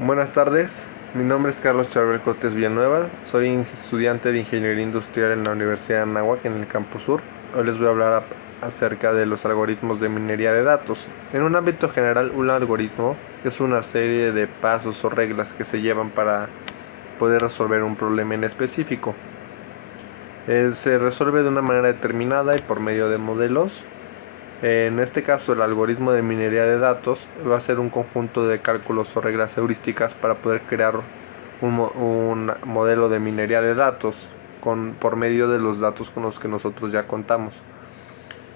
Buenas tardes, mi nombre es Carlos Charbel Cortés Villanueva, soy estudiante de Ingeniería Industrial en la Universidad de Anáhuac en el Campus Sur. Hoy les voy a hablar acerca de los algoritmos de minería de datos. En un ámbito general, un algoritmo es una serie de pasos o reglas que se llevan para poder resolver un problema en específico. Se resuelve de una manera determinada y por medio de modelos. En este caso, el algoritmo de minería de datos va a ser un conjunto de cálculos o reglas heurísticas para poder crear un modelo de minería de datos por medio de los datos con los que nosotros ya contamos.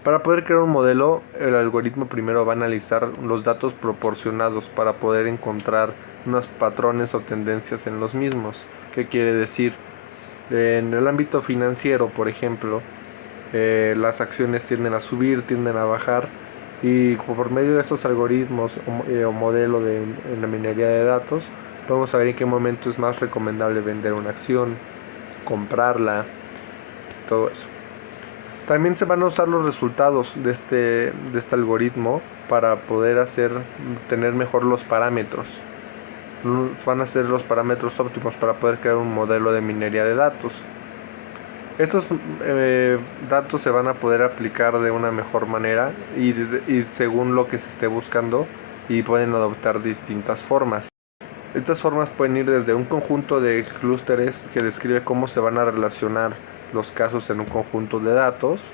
Para poder crear un modelo, el algoritmo primero va a analizar los datos proporcionados para poder encontrar unos patrones o tendencias en los mismos. ¿Qué quiere decir? En el ámbito financiero, por ejemplo, las acciones tienden a subir, tienden a bajar, y por medio de estos algoritmos o modelo en la minería de datos podemos saber en qué momento es más recomendable vender una acción, comprarla, todo eso. También se van a usar los resultados de este algoritmo para poder tener mejor los parámetros. Van a ser los parámetros óptimos para poder crear un modelo de minería de datos. Estos datos se van a poder aplicar de una mejor manera y según lo que se esté buscando, y pueden adoptar distintas formas. Estas formas pueden ir desde un conjunto de clústeres que describe cómo se van a relacionar los casos en un conjunto de datos,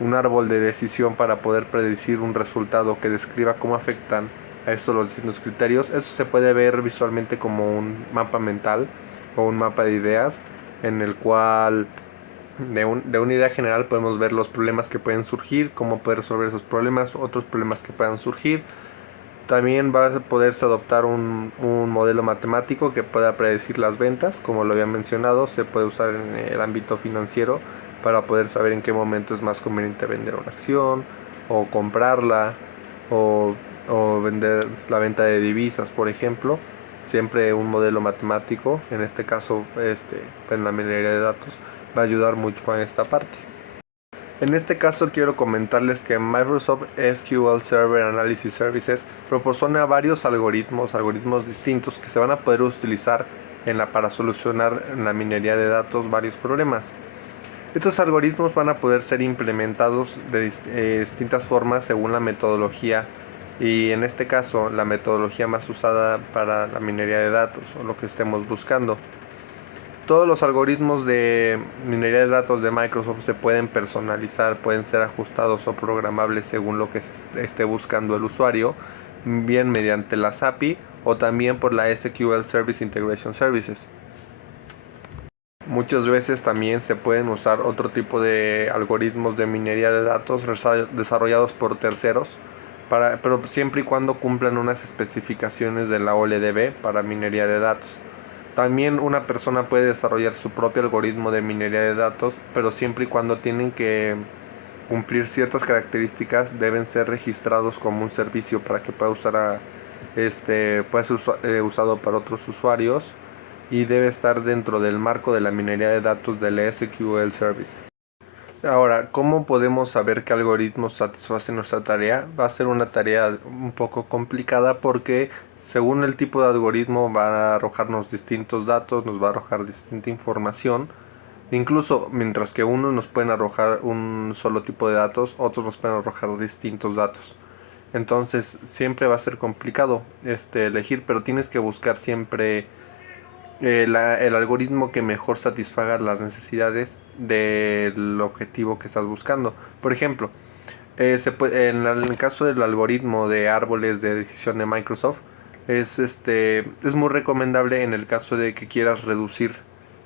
un árbol de decisión para poder predecir un resultado que describa cómo afectan a estos los distintos criterios. Esto se puede ver visualmente como un mapa mental o un mapa de ideas, en el cual de una idea general podemos ver los problemas que pueden surgir, cómo poder resolver esos problemas, otros problemas que puedan surgir. También va a poderse adoptar un modelo matemático que pueda predecir las ventas. Como lo había mencionado, se puede usar en el ámbito financiero para poder saber en qué momento es más conveniente vender una acción o comprarla, o vender la venta de divisas, por ejemplo. Siempre un modelo matemático, en este caso en la minería de datos, va a ayudar mucho en esta parte. En este caso quiero comentarles que Microsoft SQL Server Analysis Services proporciona varios algoritmos distintos que se van a poder utilizar para solucionar en la minería de datos varios problemas. Estos algoritmos van a poder ser implementados de distintas formas según la metodología, y en este caso la metodología más usada para la minería de datos o lo que estemos buscando. Todos los algoritmos de minería de datos de Microsoft se pueden personalizar, pueden ser ajustados o programables según lo que esté buscando el usuario, bien mediante la API o también por la SQL Service Integration Services. Muchas veces también se pueden usar otro tipo de algoritmos de minería de datos desarrollados por terceros, pero siempre y cuando cumplan unas especificaciones de la OLDB para minería de datos. También una persona puede desarrollar su propio algoritmo de minería de datos, pero siempre y cuando tienen que cumplir ciertas características, deben ser registrados como un servicio para que pueda pueda ser usado para otros usuarios, y debe estar dentro del marco de la minería de datos del SQL Service. Ahora, ¿cómo podemos saber qué algoritmos satisfacen nuestra tarea? Va a ser una tarea un poco complicada porque según el tipo de algoritmo va a arrojarnos distintos datos, nos va a arrojar distinta información. Incluso mientras que unos nos pueden arrojar un solo tipo de datos, otros nos pueden arrojar distintos datos. Entonces siempre va a ser complicado elegir, pero tienes que buscar siempre el algoritmo que mejor satisfaga las necesidades del objetivo que estás buscando. Por ejemplo, en el caso del algoritmo de árboles de decisión de Microsoft, es muy recomendable en el caso de que quieras reducir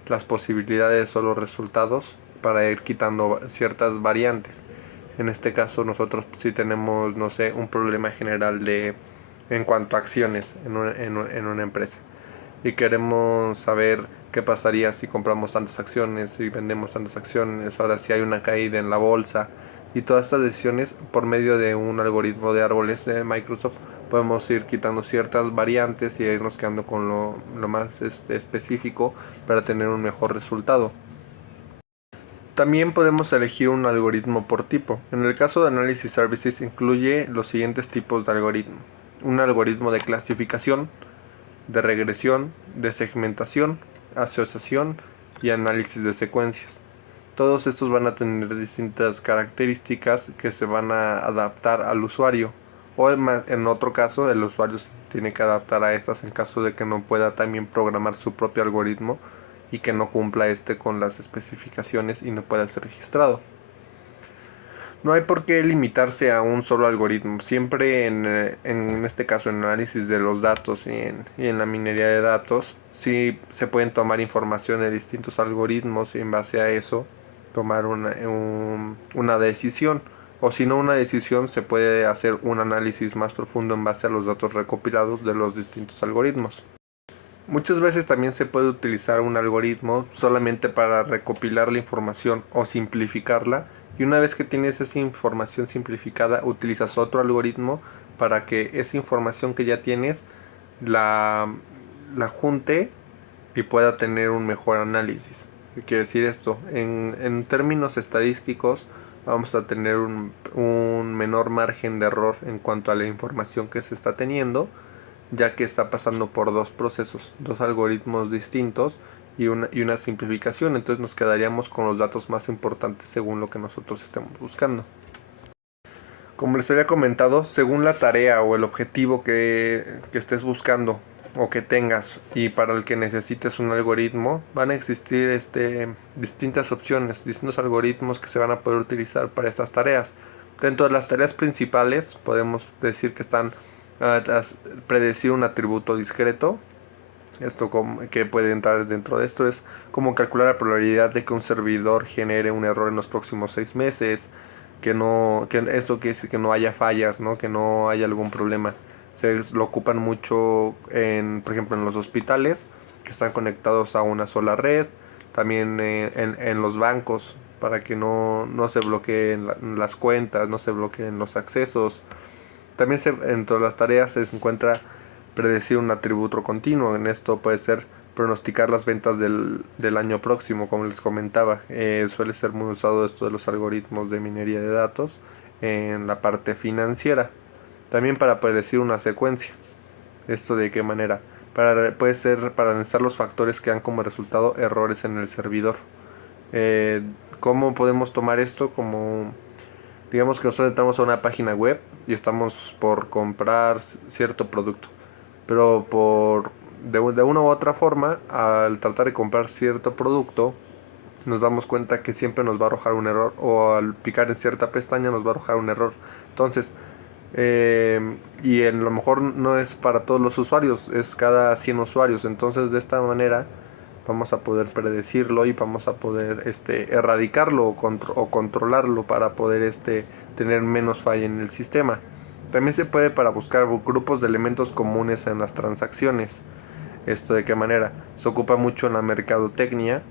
las posibilidades o los resultados para ir quitando ciertas variantes. En este caso nosotros si tenemos, no sé, un problema general en cuanto a acciones en una empresa, y queremos saber qué pasaría si compramos tantas acciones, si vendemos tantas acciones, ahora si hay una caída en la bolsa, y todas estas decisiones por medio de un algoritmo de árboles de Microsoft podemos ir quitando ciertas variantes y irnos quedando con lo más específico para tener un mejor resultado. También podemos elegir un algoritmo por tipo. En el caso de Analysis Services incluye los siguientes tipos de algoritmo: un algoritmo de clasificación, de regresión, de segmentación, asociación y análisis de secuencias. Todos estos van a tener distintas características que se van a adaptar al usuario, o en otro caso el usuario se tiene que adaptar a estas en caso de que no pueda también programar su propio algoritmo y que no cumpla con las especificaciones y no pueda ser registrado. No hay por qué limitarse a un solo algoritmo. Siempre en este caso en análisis de los datos y en la minería de datos, sí se pueden tomar información de distintos algoritmos y en base a eso tomar una decisión. O si no una decisión, se puede hacer un análisis más profundo en base a los datos recopilados de los distintos algoritmos. Muchas veces también se puede utilizar un algoritmo solamente para recopilar la información o simplificarla, y una vez que tienes esa información simplificada utilizas otro algoritmo para que esa información que ya tienes la junte y pueda tener un mejor análisis. ¿Qué quiere decir esto? En términos estadísticos vamos a tener un menor margen de error en cuanto a la información que se está teniendo, ya que está pasando por dos procesos, dos algoritmos distintos y una simplificación. Entonces nos quedaríamos con los datos más importantes según lo que nosotros estemos buscando. Como les había comentado, según la tarea o el objetivo que estés buscando o que tengas y para el que necesites un algoritmo, van a existir distintas opciones, distintos algoritmos que se van a poder utilizar para estas tareas. Dentro de las tareas principales podemos decir que están predecir un atributo discreto. Esto que puede entrar dentro de esto es como calcular la probabilidad de que un servidor genere un error en los próximos 6 meses, que esto quiere decir que no haya fallas, ¿no? Que no haya algún problema. Se lo ocupan mucho por ejemplo en los hospitales que están conectados a una sola red, también en los bancos para que no se bloqueen las cuentas, no se bloqueen los accesos. También entre las tareas se encuentra predecir un atributo continuo. En esto puede ser pronosticar las ventas del año próximo, como les comentaba. Suele ser muy usado esto de los algoritmos de minería de datos en la parte financiera. También para predecir una secuencia. ¿Esto de qué manera? Puede ser para analizar los factores que dan como resultado errores en el servidor. ¿Cómo podemos tomar esto? Como digamos que nosotros entramos a una página web y estamos por comprar cierto producto, pero de una u otra forma, al tratar de comprar cierto producto, nos damos cuenta que siempre nos va a arrojar un error, o al picar en cierta pestaña nos va a arrojar un error. Entonces, y en lo mejor no es para todos los usuarios, es cada 100 usuarios. Entonces, de esta manera vamos a poder predecirlo y vamos a poder erradicarlo o controlarlo para poder tener menos falla en el sistema. También se puede para buscar grupos de elementos comunes en las transacciones. ¿Esto de qué manera? Se ocupa mucho en la mercadotecnia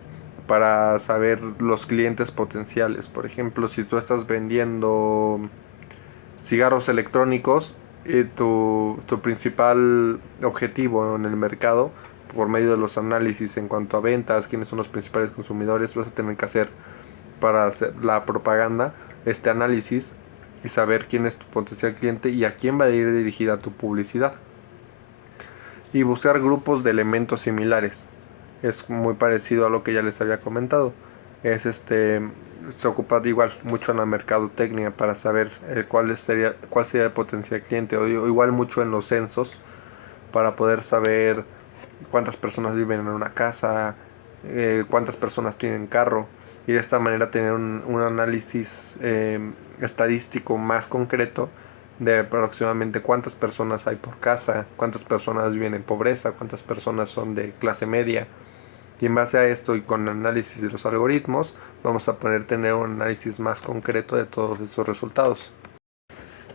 para saber los clientes potenciales. Por ejemplo, si tú estás vendiendo cigarros electrónicos, tu principal objetivo en el mercado, por medio de los análisis en cuanto a ventas, quiénes son los principales consumidores, vas a tener que hacer para hacer la propaganda este análisis y saber quién es tu potencial cliente y a quién va a ir dirigida tu publicidad. Y buscar grupos de elementos similares. Es muy parecido a lo que ya les había comentado. Se ocupa igual mucho en la mercadotecnia para saber cuál sería el potencial cliente, o igual mucho en los censos para poder saber cuántas personas viven en una casa, cuántas personas tienen carro, y de esta manera tener un análisis estadístico más concreto de aproximadamente cuántas personas hay por casa, cuántas personas viven en pobreza, cuántas personas son de clase media. Y en base a esto y con el análisis de los algoritmos vamos a poder tener un análisis más concreto de todos estos resultados.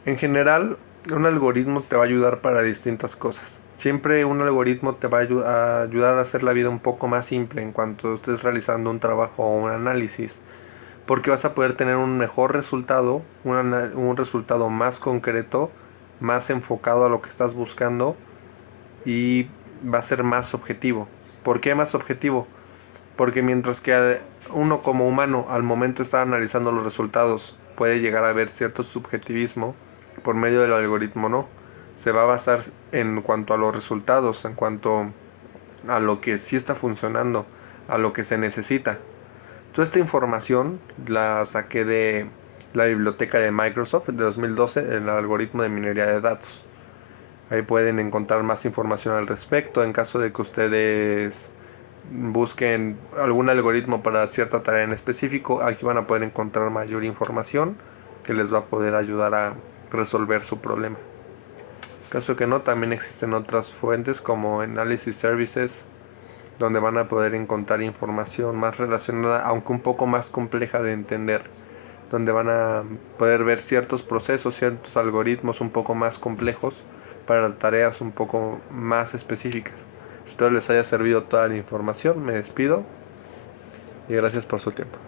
En general, un algoritmo te va a ayudar para distintas cosas. Siempre un algoritmo te va a ayudar a hacer la vida un poco más simple en cuanto estés realizando un trabajo o un análisis, porque vas a poder tener un mejor resultado, un resultado más concreto, más enfocado a lo que estás buscando, y va a ser más objetivo. ¿Por qué más objetivo? Porque mientras que uno como humano al momento de estar analizando los resultados puede llegar a ver cierto subjetivismo, por medio del algoritmo no. se va a basar en cuanto a los resultados, en cuanto a lo que sí está funcionando, a lo que se necesita. Toda esta información la saqué de la biblioteca de Microsoft de 2012, el algoritmo de minería de datos. Ahí pueden encontrar más información al respecto en caso de que ustedes busquen algún algoritmo para cierta tarea en específico. Aquí van a poder encontrar mayor información que les va a poder ayudar a resolver su problema. En caso que no, también existen otras fuentes como Analysis Services, donde van a poder encontrar información más relacionada, aunque un poco más compleja de entender, donde van a poder ver ciertos procesos, ciertos algoritmos un poco más complejos para tareas un poco más específicas. Espero les haya servido toda la información. Me despido y gracias por su tiempo.